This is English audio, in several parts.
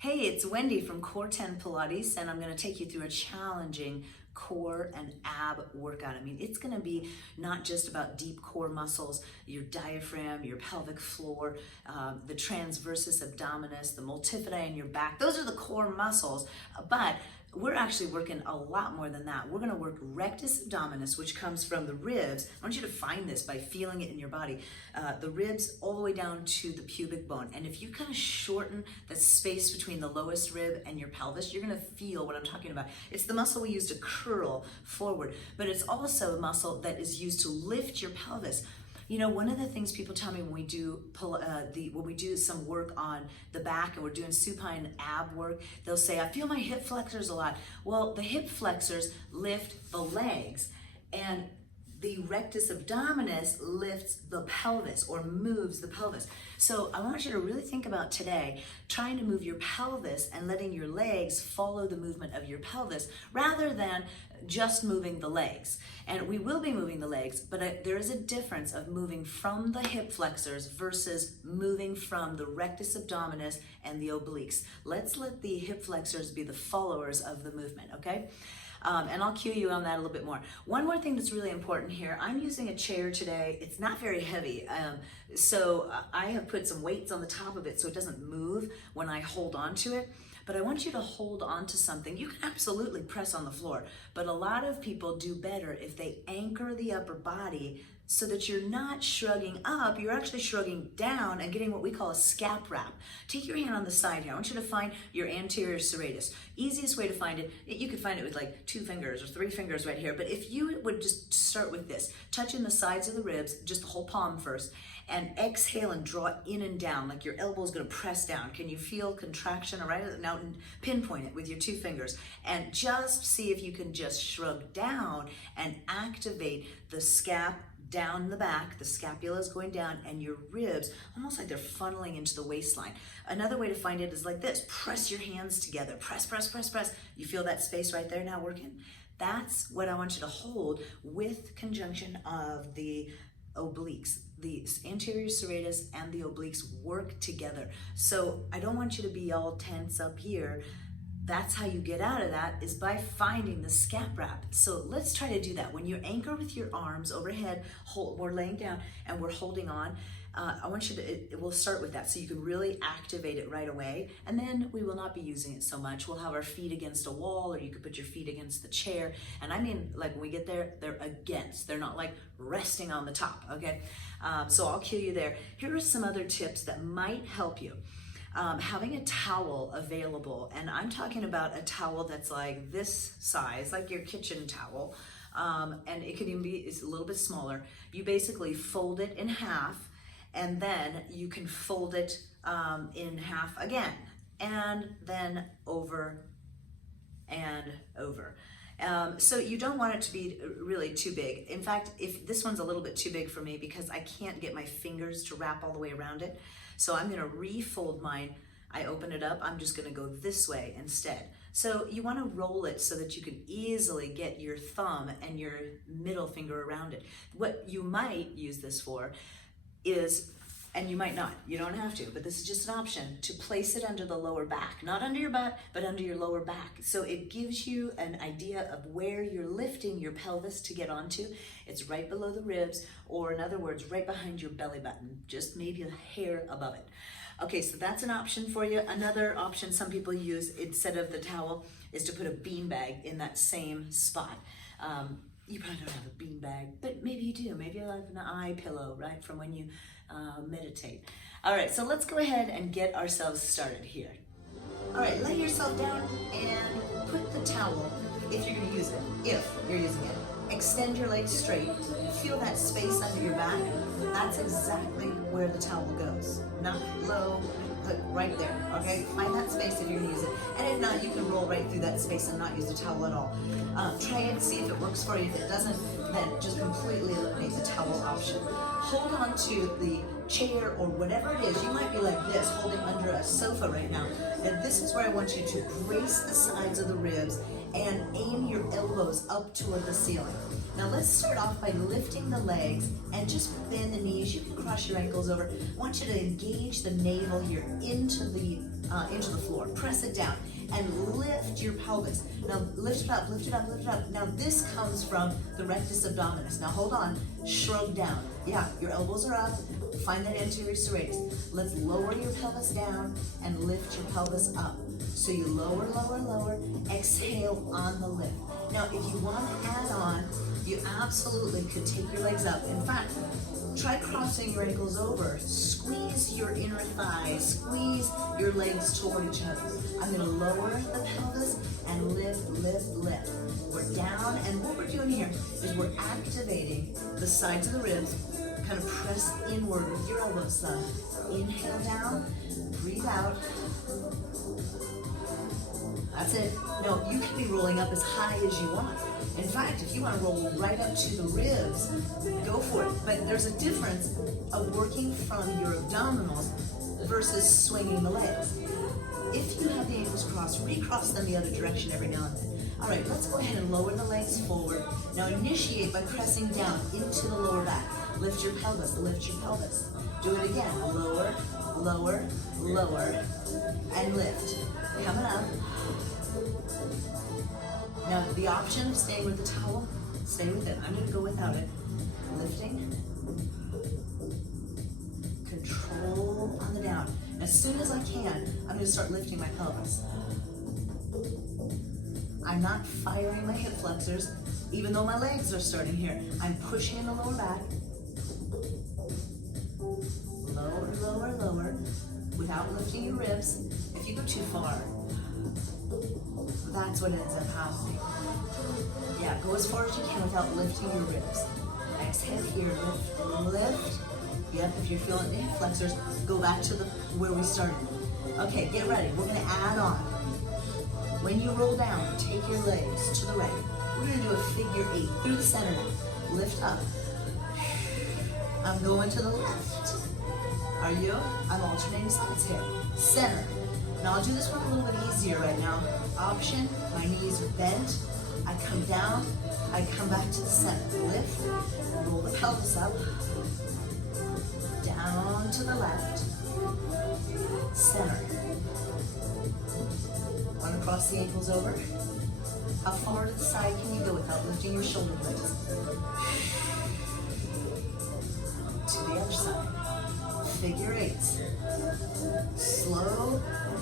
Hey, it's Wendy from Core10 Pilates, and I'm going to take you through a challenging core and ab workout. I mean, it's going to be not just about deep core muscles, your diaphragm, your pelvic floor, the transversus abdominis, the multifida in your back. Those are the core muscles, but we're actually working a lot more than that. We're going to work rectus abdominis, which comes from the ribs. I want you to find this by feeling it in your body. The ribs all the way down to the pubic bone. And if you kind of shorten the space between the lowest rib and your pelvis, you're going to feel what I'm talking about. It's the muscle we use to curl forward, but it's also a muscle that is used to lift your pelvis. You know, one of the things people tell me when we do some work on the back and we're doing supine ab work, they'll say, I feel my hip flexors a lot. Well, the hip flexors lift the legs, and the rectus abdominis lifts the pelvis or moves the pelvis. So I want you to really think about today trying to move your pelvis and letting your legs follow the movement of your pelvis rather than just moving the legs. And we will be moving the legs, but there is a difference of moving from the hip flexors versus moving from the rectus abdominis and the obliques. Let's let the hip flexors be the followers of the movement, okay? And I'll cue you on that a little bit more. One more thing that's really important here, I'm using a chair today. It's not very heavy, so I have put some weights on the top of it so it doesn't move when I hold on to it. But I want you to hold on to something. You can absolutely press on the floor, but a lot of people do better if they anchor the upper body so that you're not shrugging up, you're actually shrugging down and getting what we call a scap wrap. Take your hand on the side here. I want you to find your anterior serratus. Easiest way to find it, you could find it with like 2 fingers or 3 fingers right here, but if you would just start with this, touching the sides of the ribs, just the whole palm first, and exhale and draw in and down, like your elbow is gonna press down. Can you feel contraction? All right, now pinpoint it with your 2 fingers and just see if you can just shrug down and activate the scap down the back. The scapula is going down and your ribs, almost like they're funneling into the waistline. Another way to find it is like this. Press your hands together. Press, press, press, press. You feel that space right there now working? That's what I want you to hold with conjunction of the obliques. The anterior serratus and the obliques work together. So I don't want you to be all tense up here. That's how you get out of that, is by finding the scap wrap. So let's try to do that. When you anchor with your arms overhead, we're laying down and we're holding on. I want you to, we'll start with that so you can really activate it right away. And then we will not be using it so much. We'll have our feet against a wall, or you could put your feet against the chair. And I mean, like when we get there, they're against. They're not like resting on the top, okay? So I'll cue you there. Here are some other tips that might help you. Having a towel available, and I'm talking about a towel that's like this size, like your kitchen towel, and it can even be, it's a little bit smaller. You basically fold it in half, and then you can fold it in half again, and then over and over. So you don't want it to be really too big. In fact, if this one's a little bit too big for me because I can't get my fingers to wrap all the way around it, so I'm gonna refold mine. I open it up, I'm just gonna go this way instead. So you wanna roll it so that you can easily get your thumb and your middle finger around it. What you might use this for is, and you might not, you don't have to, but this is just an option, to place it under the lower back, not under your butt, but under your lower back. So it gives you an idea of where you're lifting your pelvis to get onto. It's right below the ribs, or in other words, right behind your belly button, just maybe a hair above it. Okay, so that's an option for you. Another option some people use instead of the towel is to put a beanbag in that same spot. You probably don't have a beanbag, but maybe you do. Maybe you have an eye pillow, right, from when you meditate. All right, so let's go ahead and get ourselves started here. All right, lay yourself down and put the towel, if you're gonna use it, if you're using it. Extend your legs straight. Feel that space under your back. That's exactly where the towel goes. Not low, but right there, okay? Find that space if you're gonna use it. And if not, you can roll right through that space and not use the towel at all. Try it, see if it works for you. If it doesn't, then just completely eliminate the towel option. Hold on to the chair or whatever it is. You might be like this, holding under a sofa right now. And this is where I want you to brace the sides of the ribs and aim your elbows up toward the ceiling. Now let's start off by lifting the legs and just bend the knees. You can cross your ankles over. I want you to engage the navel here into the into the floor. Press it down and lift your pelvis. Now lift it up, lift it up, lift it up. Now this comes from the rectus abdominis. Now hold on, shrug down. Yeah, your elbows are up. Find that anterior serratus. Let's lower your pelvis down and lift your pelvis up. So you lower, lower, lower, exhale on the lift. Now if you want to add on, you absolutely could take your legs up. In fact, try crossing your ankles over. Squeeze your inner thighs, squeeze your legs toward each other. I'm gonna lower the pelvis and lift, lift, lift. We're down, and what we're doing here is we're activating the sides of the ribs. Kind of press inward with your elbows, son. Inhale down, breathe out. That's it. No, you can be rolling up as high as you want. In fact, if you want to roll right up to the ribs, go for it. But there's a difference of working from your abdominals versus swinging the legs. If you have the ankles crossed, recross them the other direction every now and then. All right, let's go ahead and lower the legs forward. Now initiate by pressing down into the lower back. Lift your pelvis, lift your pelvis. Do it again. Lower, lower, lower, and lift. Coming up. Now, the option of staying with the towel, stay with it. I'm going to go without it. Lifting. Control on the down. As soon as I can, I'm going to start lifting my pelvis. I'm not firing my hip flexors, even though my legs are starting here. I'm pushing in the lower back. Lower, lower, lower, without lifting your ribs. If you go too far, that's what ends up happening. Yeah, go as far as you can without lifting your ribs. Exhale here, lift, lift. Yep, if you're feeling the hip flexors, go back to where we started. Okay, get ready. We're gonna add on. When you roll down, take your legs to the right. We're gonna do a figure 8 through the center now. Lift up. I'm going to the left. Are you? I'm alternating sides here. Center. Now I'll do this one a little bit easier right now. Option, my knees are bent. I come down, I come back to the center. Lift, roll the pelvis up. Down to the left. Center. Want to cross the ankles over? How far to the side can you go without lifting your shoulder blades? To the other side. Figure 8s. Slow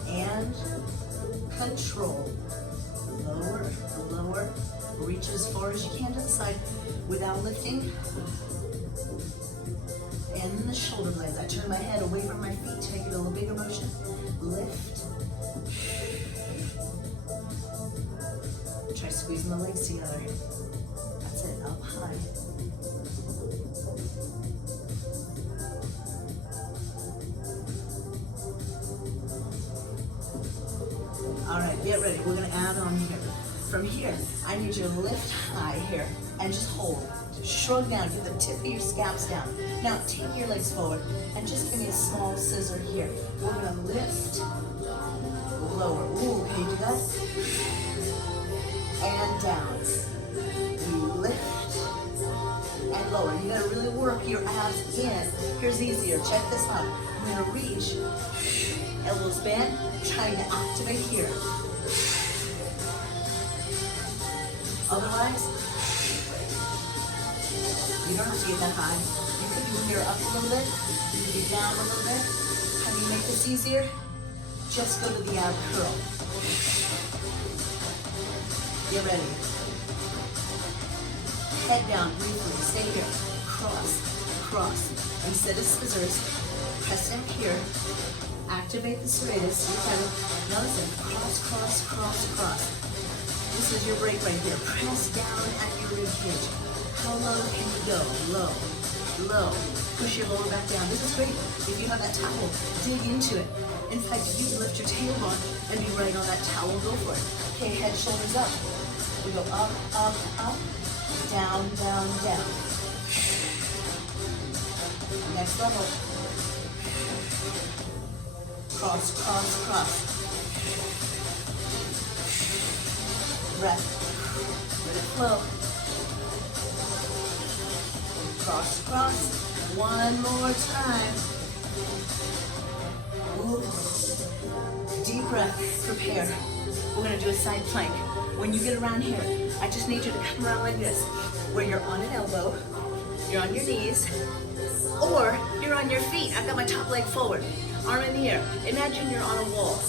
and control. Lower, lower. Reach as far as you can to the side without lifting. And the shoulder blades. I turn my head away from my feet, take it a little bigger motion. Lift. Try squeezing the legs together. That's it, up high. All right, get ready. We're gonna add on here. From here, I need you to lift high here and just hold. Shrug down, get the tip of your scalps down. Now take your legs forward and just give me a small scissor here. We're gonna lift, lower. Ooh, can you do that? And down. You lift and lower. You gotta really work your abs in. Here's easier, check this out. I'm gonna reach, elbows bent, trying to activate here. Otherwise, you don't have to get that high. You could be here up a little bit, you could be down a little bit. How do you make this easier? Just go to the ab curl. Get ready. Head down briefly, stay here. Cross, cross. Instead of scissors, press in here. Activate the serratus. You can. Now listen, cross, cross, cross, cross. This is your break right here. Press down at your rib cage. How low can you go? Low, low. Push your lower back down. This is great. If you have that towel, dig into it. In fact, you can lift your tailbone and be right on that towel. Go for it. Okay, head, shoulders up. We go up, up, up, down, down, down. Next level. Cross, cross, cross. Breath. Let it flow. Cross, cross. One more time. Ooh. breath, prepare. We're gonna do a side plank. When you get around here, I just need you to come around like this, where you're on an elbow, you're on your knees, or you're on your feet. I've got my top leg forward, arm in the air. Imagine you're on a wall.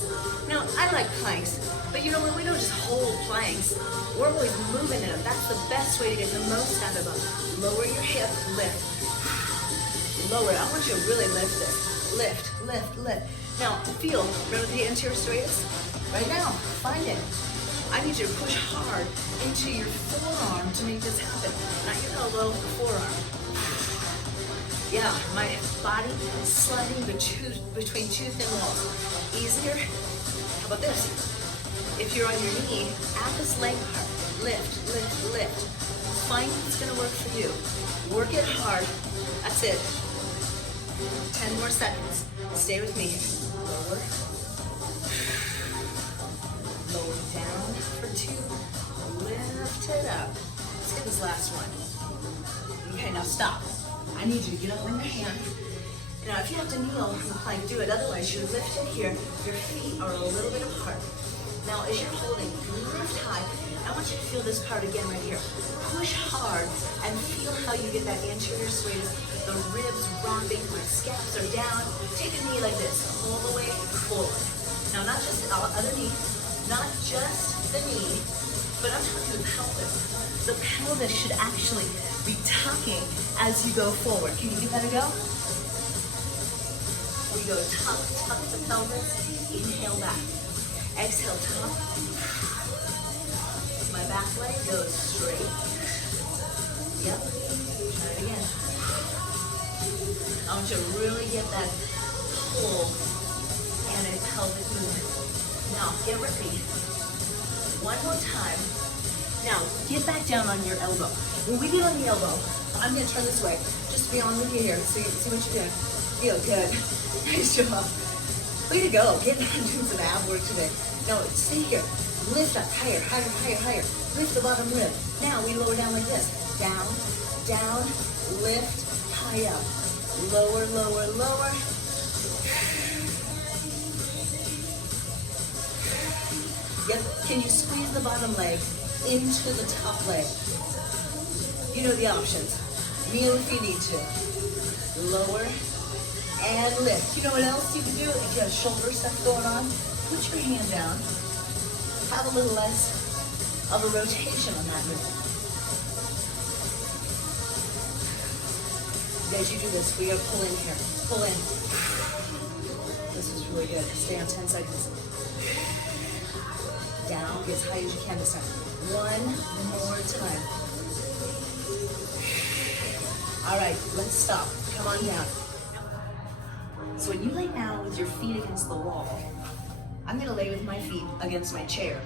Now, I like planks, but you know what? We don't just hold planks. We're always moving in them. That's the best way to get the most out of them. Lower your hip, lift. Lower it. I want you to really lift it. Lift, lift, lift. Now, feel, remember the anterior serratus? Right now, find it. I need you to push hard into your forearm to make this happen. Not your elbow, forearm. Yeah, my body is sliding between two thin walls. Easier? How about this? If you're on your knee, add this leg part. Lift, lift, lift. Find what's gonna work for you. Work it hard. That's it. 10 more seconds. Stay with me. Lower. Lower down for 2. Lift it up. Let's get this last one. Okay, now stop. I need you to get up on your hand. Now, if you have to kneel in the plank, do it. Otherwise, you're lifted here. Your feet are a little bit apart. Now, as you're holding, lift high. I want you to feel this part again right here. Push hard and feel how you get that anterior serratus, the ribs romping, my scaps are down. Take a knee like this, all the way forward. Now, not just the other knee, not just the knee, but I'm talking the pelvis. The pelvis should actually be tucking as you go forward. Can you give that a go? We go tuck, tuck the pelvis, inhale back. Exhale, tuck. My back leg goes straight. Yep. Try it again. I want you to really get that pull and a pelvic movement. Now, get ready. One more time. Now, get back down on your elbow. When we get on the elbow, I'm going to turn this way. Just be on with you here. See what you're doing. Feel good. Nice job. Way to go. Getting on doing some ab work today. Now, stay here. Lift up. Higher, higher, higher, higher. Lift the bottom rib. Now, we lower down like this. Down, down, lift, high up. Lower, lower, lower. Yep. Can you squeeze the bottom leg into the top leg? You know the options. Kneel if you need to. Lower and lift. You know what else you can do if you have shoulder stuff going on? Put your hand down. Have a little less of a rotation on that movement. As you do this, we are pull in here. Pull in. This is really good. Stay on 10 seconds. Down, get as high as you can this time. One more time. All right, let's stop. Come on down. So when you lay down with your feet against the wall, I'm gonna lay with my feet against my chair.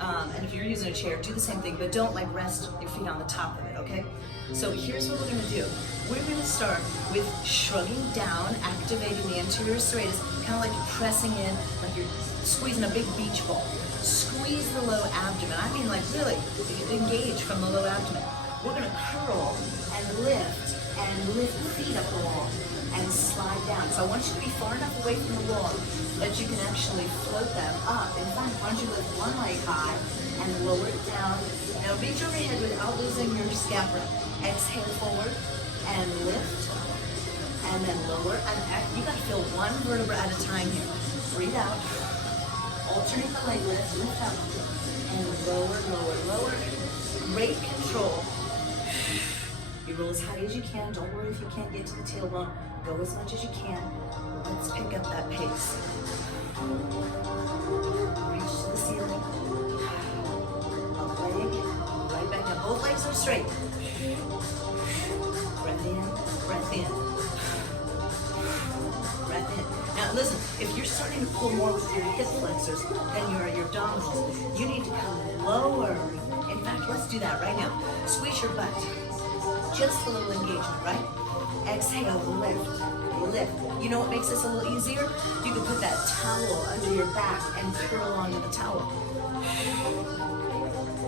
And if you're using a chair, do the same thing, but don't like rest your feet on the top of it, okay? So here's what we're gonna do. We're gonna start with shrugging down, activating the anterior serratus, kind of like you're pressing in, like you're squeezing a big beach ball. Squeeze the low abdomen. I mean, like really, engage from the low abdomen. We're gonna curl and lift the feet up the wall and slide down. So I want you to be far enough away from the wall that you can actually float them up. In fact, why don't you lift one leg high and lower it down. Now reach overhead without losing your scapula. Exhale forward and lift, and then lower. And you gotta feel one vertebra at a time here. Breathe out. Alternate the leg lift, lift up, and lower, lower, lower. Great control. You roll as high as you can. Don't worry if you can't get to the tailbone. Go as much as you can. Let's pick up that pace. Reach to the ceiling. Up leg, right back up. Both legs are straight. Breath in, breath in. Breath in. Now listen, if you're starting to pull more with your hip flexors than your abdominals, you need to come lower. In fact, let's do that right now. Squeeze your butt. Just a little engagement, right? Exhale, lift, lift. You know what makes this a little easier? You can put that towel under your back and curl onto the towel.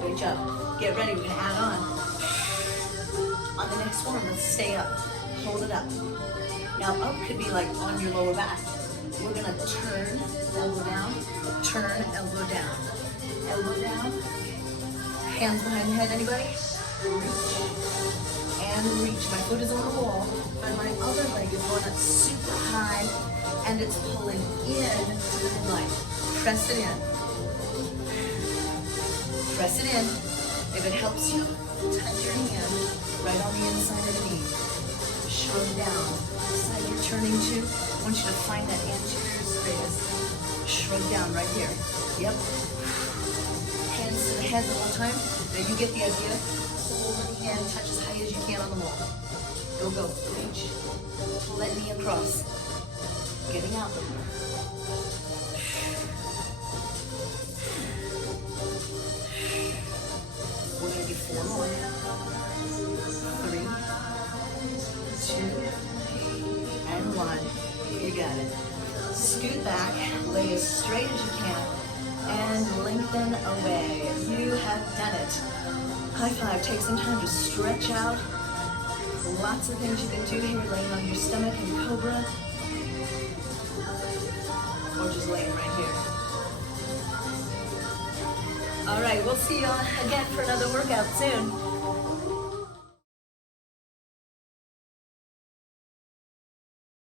Great job. Get ready, we're gonna add on. On the next one, let's stay up. Hold it up. Now up could be like on your lower back. We're gonna turn, elbow down, turn, elbow down. Elbow down, hands behind the head, anybody? Reach, and reach. My foot is on the wall, but my other leg is going up super high, and it's pulling in to the midline. Press it in. Press it in. If it helps you, touch your hand right on the inside of the knee. Shrug down. Side you're turning to, I want you to find that anterior stratus. Shrug down right here. Yep. Hands to the head the whole time. Now you get the idea. Hold the hand, touch as high as you can on the wall. Go, go. Reach. Pull that knee across. Getting out. We're going to do 4 more. 3, 2, and 1. You got it. Scoot back, lay as straight as you can, and lengthen away. You have done it. High five. Take some time to stretch out. Lots of things you can do here, laying on your stomach in cobra, or just laying right here. All right, we'll see you again for another workout soon.